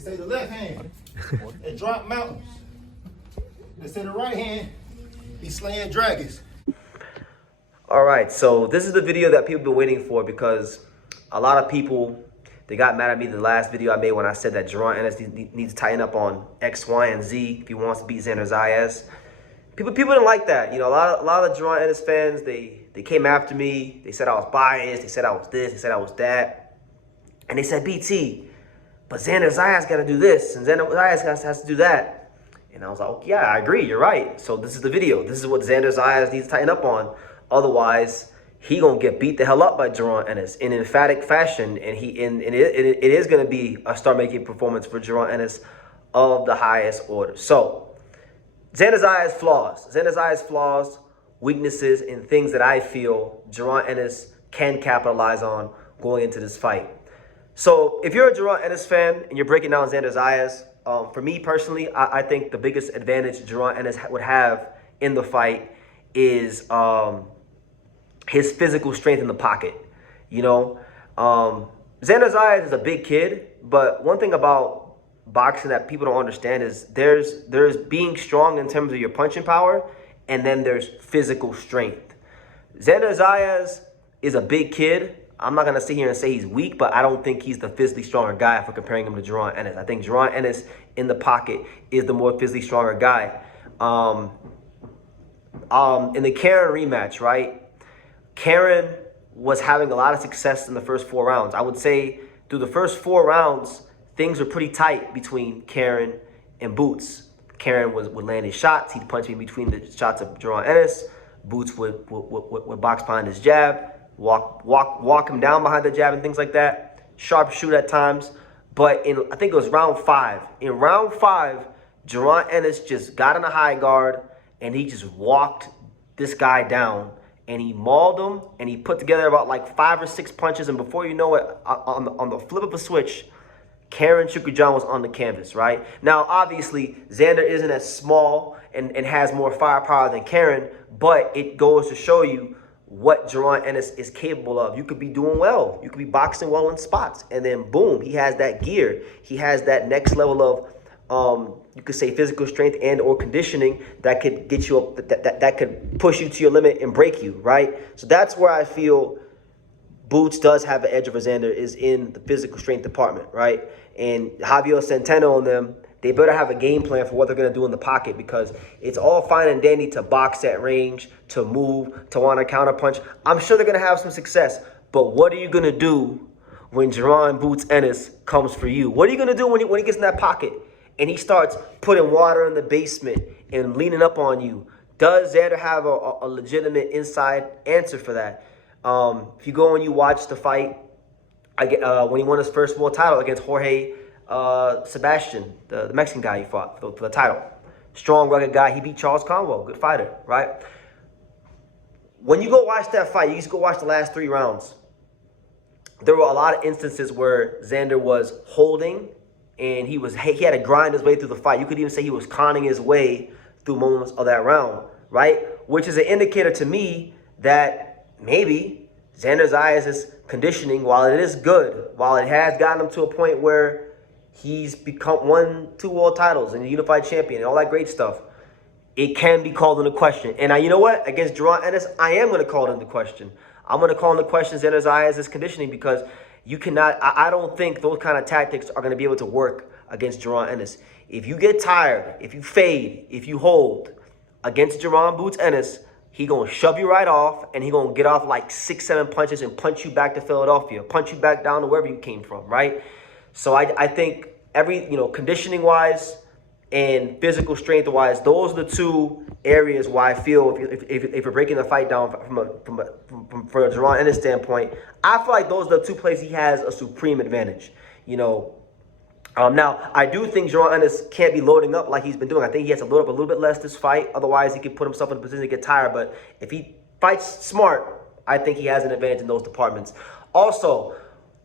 They say the left hand, it drop mountains. They say the right hand, be slaying dragons. All right, so this is the video that people have been waiting for because a lot of people, they got mad at me the last video I made when I said that Jaron Ennis needs to tighten up on X, Y, and Z if he wants to beat Xander Zayas. People didn't like that. You know, a lot of Jaron Ennis fans, they came after me. They said I was biased. They said I was this. They said I was that. And they said, BT, but Xander Zayas got to do this, and Xander Zayas has to do that. And I was like, okay, yeah, I agree. You're right. So this is the video. This is what Xander Zayas needs to tighten up on. Otherwise, he gonna get beat the hell up by Jaron Ennis in emphatic fashion, and it is gonna be a star-making performance for Jaron Ennis of the highest order. So, Xander Zayas' flaws, weaknesses, and things that I feel Jaron Ennis can capitalize on going into this fight. So, if you're a Jaron Ennis fan and you're breaking down Xander Zayas, for me personally, I think the biggest advantage Jaron Ennis would have in the fight is his physical strength in the pocket. You know, Xander Zayas is a big kid, but one thing about boxing that people don't understand is there's being strong in terms of your punching power, and then there's physical strength. Xander Zayas is a big kid. I'm not gonna sit here and say he's weak, but I don't think he's the physically stronger guy for comparing him to Jaron Ennis. I think Jaron Ennis in the pocket is the more physically stronger guy. In the Karen rematch, right? Karen was having a lot of success in the first 4 rounds. I would say through the first 4 rounds, things were pretty tight between Karen and Boots. Karen would land his shots. He'd punch me between the shots of Jaron Ennis. Boots would box behind his jab, walk him down behind the jab and things like that. Sharp shoot at times. But I think it was round 5. In round 5, Jaron Ennis just got in a high guard and he just walked this guy down. And he mauled him, and he put together about like 5 or 6 punches, and before you know it, on the flip of a switch, Karen Chukwujan was on the canvas, right? Now, obviously, Xander isn't as small and has more firepower than Karen, but it goes to show you what Jaron Ennis is capable of. You could be doing well. You could be boxing well in spots, and then boom, he has that gear. He has that next level of you could say physical strength and or conditioning that could get you up, that could push you to your limit and break you, right? So that's where I feel Boots does have an edge over Xander, is in the physical strength department, right? And Javier Centeno and them, they better have a game plan for what they're going to do in the pocket, because it's all fine and dandy to box at range, to move, to want to counterpunch. I'm sure they're going to have some success, but what are you going to do when Jaron Boots Ennis comes for you? What are you going to do when he gets in that pocket and he starts putting water in the basement and leaning up on you? Does Xander have a legitimate inside answer for that? If you go and you watch the fight when he won his first world title against Jorge Sebastian, the Mexican guy he fought for the title. Strong, rugged guy. He beat Charles Conwell, good fighter, right? When you go watch that fight, you just go watch the last 3 rounds. There were a lot of instances where Xander was holding, and he had to grind his way through the fight. You could even say he was conning his way through moments of that round, right? Which is an indicator to me that maybe Xander Zayas' conditioning, while it is good, while it has gotten him to a point where he's won 2 world titles and a unified champion and all that great stuff, it can be called into question. And you know what? Against Jaron Ennis, I am going to call it into question. I'm going to call into question Xander Zayas' conditioning, because you cannot, I don't think those kind of tactics are going to be able to work against Jaron Ennis. If you get tired, if you fade, if you hold against Jaron Boots Ennis, he going to shove you right off, and he going to get off like 6, 7 punches and punch you back to Philadelphia, punch you back down to wherever you came from, right? So I think conditioning-wise and physical strength-wise, those are the 2 areas where I feel if you're breaking the fight down from a Jaron Ennis standpoint, I feel like those are the 2 places he has a supreme advantage. You know, now I do think Jaron Ennis can't be loading up like he's been doing. I think he has to load up a little bit less this fight. Otherwise, he could put himself in a position to get tired. But if he fights smart, I think he has an advantage in those departments. Also,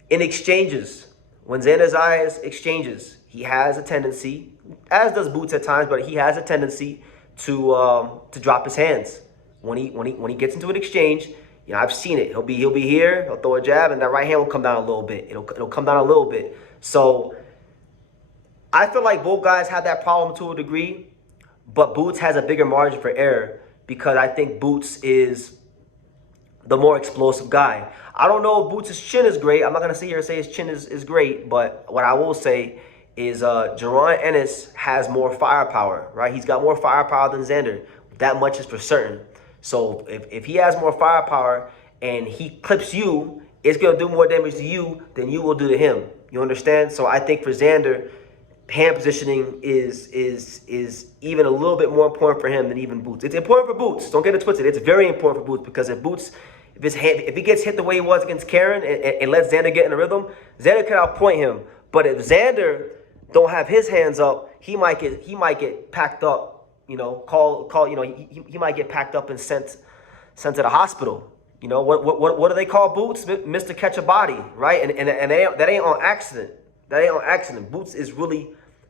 in exchanges, when Xander Zayas exchanges, he has a tendency, as does Boots at times, but he has a tendency to drop his hands when he gets into an exchange. You know, I've seen it. He'll be here. He'll throw a jab, and that right hand will come down a little bit. It'll come down a little bit. So I feel like both guys have that problem to a degree, but Boots has a bigger margin for error because I think Boots is the more explosive guy. I don't know if Boots' chin is great. I'm not going to sit here and say his chin is great, but what I will say is Jaron Ennis has more firepower, right? He's got more firepower than Xander. That much is for certain. So if he has more firepower and he clips you, it's going to do more damage to you than you will do to him. You understand? So I think for Xander, hand positioning is even a little bit more important for him than even Boots. It's important for Boots. Don't get it twisted. It's very important for Boots because if he gets hit the way he was against Karen and lets Xander get in the rhythm, Xander can outpoint him. But if Xander don't have his hands up, he might get packed up. You know, he might get packed up and sent to the hospital. You know, what do they call Boots? Mr. Catch a Body, right? And that ain't on accident. That ain't on accident. Boots is really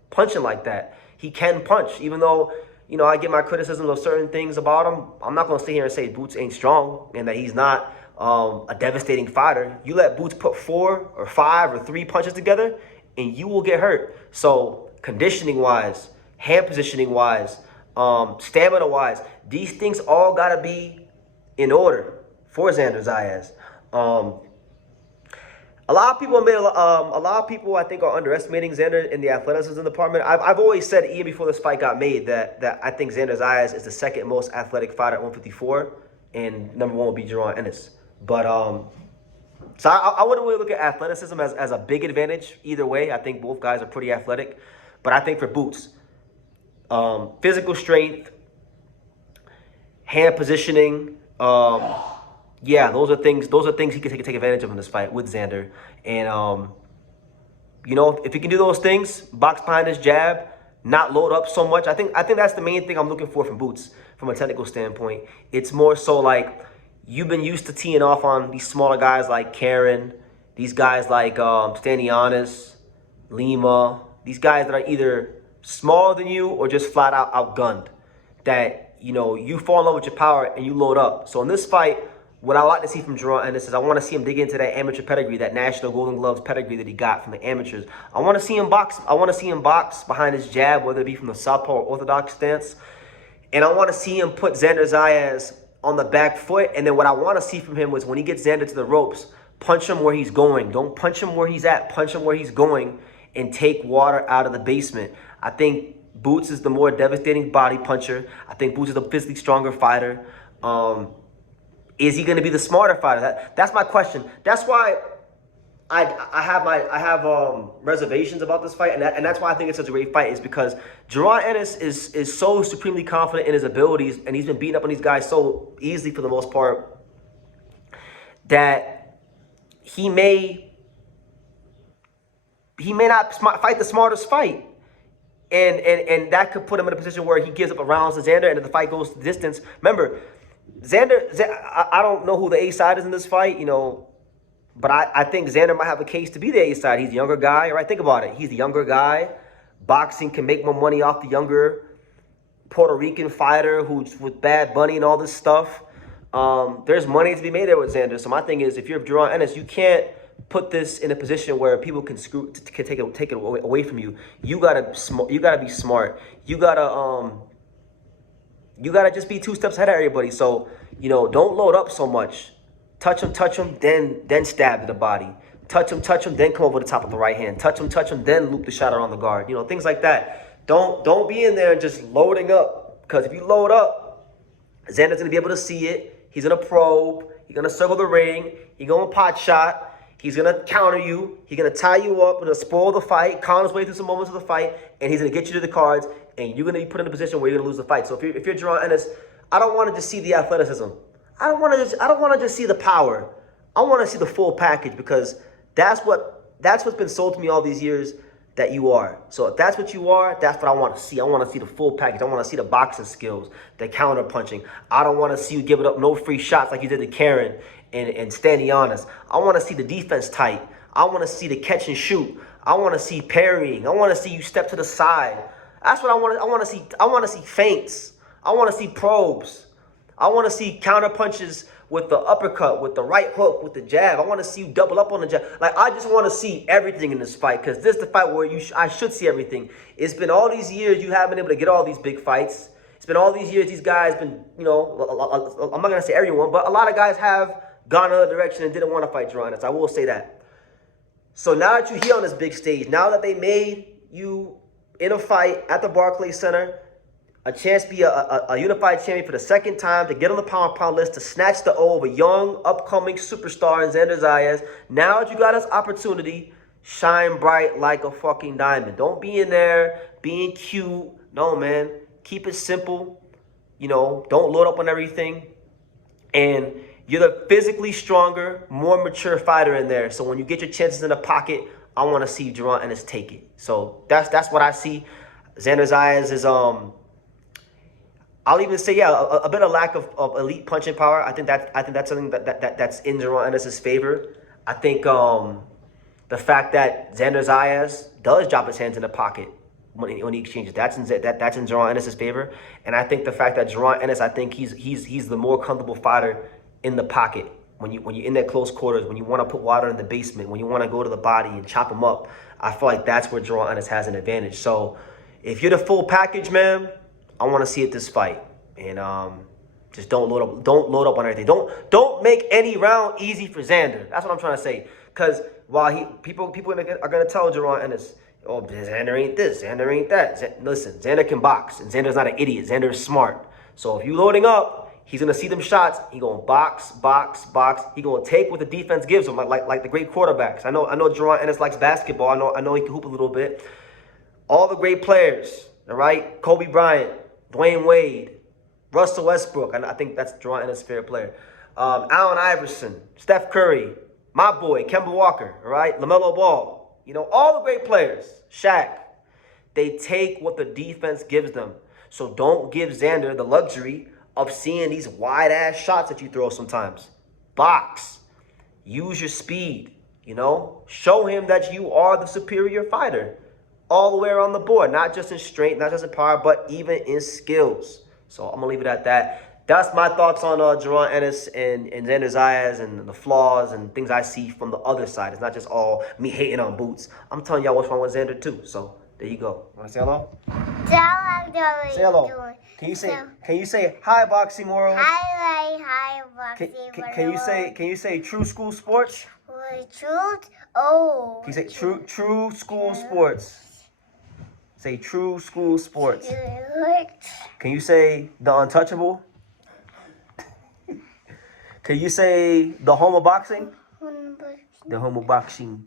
punching like that. He can punch, even though, you know, I get my criticisms of certain things about him. I'm not going to sit here and say Boots ain't strong and that he's not a devastating fighter. You let Boots put 4 or 5 or 3 punches together and you will get hurt. So conditioning-wise, hand positioning-wise, stamina-wise, these things all got to be in order for Xander Zayas. A lot of people I think are underestimating Xander in the athleticism department. I've always said even before this fight got made that I think Xander Zayas is the second most athletic fighter at 154, and number 1 will be Jaron Ennis. But so I wouldn't really look at athleticism as a big advantage either way. I think both guys are pretty athletic, but I think for Boots, physical strength, hand positioning. Yeah, those are things he can take advantage of in this fight with Xander. And, you know, if he can do those things, box behind his jab, not load up so much. I think that's the main thing I'm looking for from Boots from a technical standpoint. It's more so like you've been used to teeing off on these smaller guys like Karen, these guys like Stanionis, Lima, these guys that are either smaller than you or just flat out outgunned. That, you know, you fall in love with your power and you load up. So in this fight, what I like to see from Jaron Ennis is I want to see him dig into that amateur pedigree, that National Golden Gloves pedigree that he got from the amateurs. I want to see him box. I want to see him box behind his jab, whether it be from the southpaw or orthodox stance. And I want to see him put Xander Zayas on the back foot. And then what I want to see from him was when he gets Xander to the ropes, punch him where he's going. Don't punch him where he's at. Punch him where he's going and take water out of the basement. I think Boots is the more devastating body puncher. I think Boots is the physically stronger fighter. Is he going to be the smarter fighter? That's my question. That's why I have reservations about this fight, and that's why I think it's such a great fight. Is because Jaron Ennis is so supremely confident in his abilities, and he's been beating up on these guys so easily for the most part that he may not fight the smartest fight. And that could put him in a position where he gives up rounds to Xander, and if the fight goes to distance. Remember, Xander, I don't know who the A side is in this fight, you know, but I think Xander might have a case to be the A side. He's a younger guy, right? Think about it. He's a younger guy. Boxing can make more money off the younger Puerto Rican fighter who's with Bad Bunny and all this stuff. There's money to be made there with Xander. So my thing is, if you're Jaron Ennis, you can't put this in a position where people can take it away from you. You gotta be smart. You gotta just be 2 steps ahead of everybody. So, you know, don't load up so much. Touch him, then stab to the body. Touch him, then come over the top of the right hand. Touch him, then loop the shot around the guard. You know, things like that. Don't be in there and just loading up. Because if you load up, Xander's gonna be able to see it. He's gonna probe. He's gonna circle the ring. He's gonna pot shot. He's going to counter you. He's going to tie you up. Going to spoil the fight, count his way through some moments of the fight, and he's going to get you to the cards, and you're going to be put in a position where you're going to lose the fight. So if you're Jaron Ennis, I don't want to just see the athleticism. I don't want to just see the power. I want to see the full package because that's what's been sold to me all these years that you are. So if that's what you are, that's what I want to see. I want to see the full package. I want to see the boxing skills, the counter punching. I don't want to see you give it up no free shots like you did to Karen and Stanionis. I want to see the defense tight. I want to see the catch and shoot. I want to see parrying. I want to see you step to the side. That's what I want. I want to see. I want to see feints. I want to see probes. I want to see counter punches with the uppercut, with the right hook, with the jab. I want to see you double up on the jab. Like, I just want to see everything in this fight, because this is the fight where I should see everything. It's been all these years you haven't been able to get all these big fights. It's been all these years these guys been, you know, I'm not going to say everyone, but a lot of guys have gone another direction and didn't want to fight Jaron Ennis. I will say that. So now that you're here on this big stage, now that they made you in a fight at the Barclays Center, a chance to be a unified champion for the second time, to get on the pound-for-pound list, to snatch the O of a young, upcoming superstar in Xander Zayas. Now that you got this opportunity, shine bright like a fucking diamond. Don't be in there being cute. No, man. Keep it simple. You know, don't load up on everything. And you're the physically stronger, more mature fighter in there. So when you get your chances in the pocket, I want to see Jaron Ennis take it. So that's what I see. Xander Zayas is I'll even say, yeah, a bit of lack of elite punching power. I think that's something that's in Jaron Ennis' favor. I think the fact that Xander Zayas does drop his hands in the pocket when he exchanges, that's in Jaron Ennis' favor. And I think the fact that Jaron Ennis, I think he's the more comfortable fighter in the pocket. When you're in that close quarters, when you want to put water in the basement, when you want to go to the body and chop him up, I feel like that's where Jaron Ennis has an advantage. So if you're the full package, man, I want to see it this fight. And just don't load up on everything. Don't make any round easy for Xander. That's what I'm trying to say. Because while people are gonna tell Jaron Ennis, oh, Xander ain't this, Xander ain't that. Listen, Xander can box, and Xander's not an idiot. Xander is smart. So if you loading up, he's gonna see them shots. He gonna box. He gonna take what the defense gives him, like the great quarterbacks. I know Jaron Ennis likes basketball. I know he can hoop a little bit. All the great players, all right? Kobe Bryant, Dwayne Wade, Russell Westbrook. I think that's Jaron Ennis' favorite player. Allen Iverson, Steph Curry, my boy Kemba Walker, all right? LaMelo Ball. You know, all the great players. Shaq. They take what the defense gives them. So don't give Xander the luxury of seeing these wide-ass shots that you throw sometimes. Box. Use your speed, you know? Show him that you are the superior fighter all the way around the board, not just in strength, not just in power, but even in skills. So I'm going to leave it at that. That's my thoughts on Jaron Ennis and Xander Zayas and the flaws and things I see from the other side. It's not just all me hating on Boots. I'm telling y'all what's wrong with Xander too. So there you go. Want to say hello? Say hello. Can you say hi, Boxing World? Hi, Boxing World. Can you say True School Sports? Truth? Oh. Can you say True School Sports? Say True School Sports. Can you say The Untouchable? Can you say The Home of Boxing? The Home of Boxing.